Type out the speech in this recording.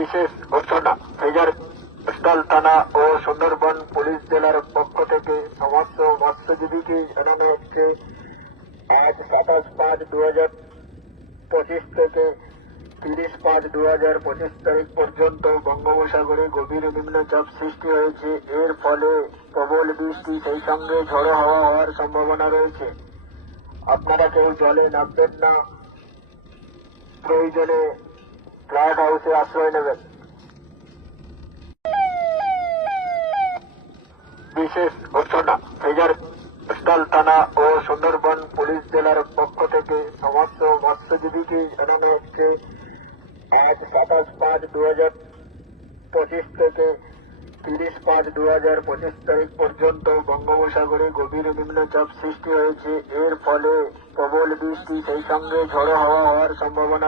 বিশেষ ঘোষণা ফেজারস্থল থানা ও সুন্দরবন পুলিশ জেলার পক্ষ থেকে সমস্ত মৎস্যজীবীকে জানানো হচ্ছে আজ 27/5/2025 থেকে 30/5/2025 তারিখ পর্যন্ত বঙ্গোপসাগরে গভীর নিম্নচাপ সৃষ্টি হয়েছে। এর ফলে প্রবল বৃষ্টি সেই সঙ্গে ঝড়ো হাওয়া হওয়ার সম্ভাবনা রয়েছে। আপনারা কেউ জলে নামবেন না, প্রয়োজনে লাইট হাউসে আশ্রয় নেবেন। বিশেষ ঘোষণা ফেজারস্থল থানা ও সুন্দরবন পুলিশ জেলার পক্ষ থেকে সমস্ত মৎস্যজীবীকে জানানো হচ্ছে আজ 27/5/2025 থেকে 30/5/2025 তারিখ পর্যন্ত বঙ্গোপসাগরে গভীর নিম্নচাপ সৃষ্টি হয়েছে। এর ফলে প্রবল বৃষ্টি সেই সঙ্গে ঝড়ো হাওয়া হওয়ার সম্ভাবনা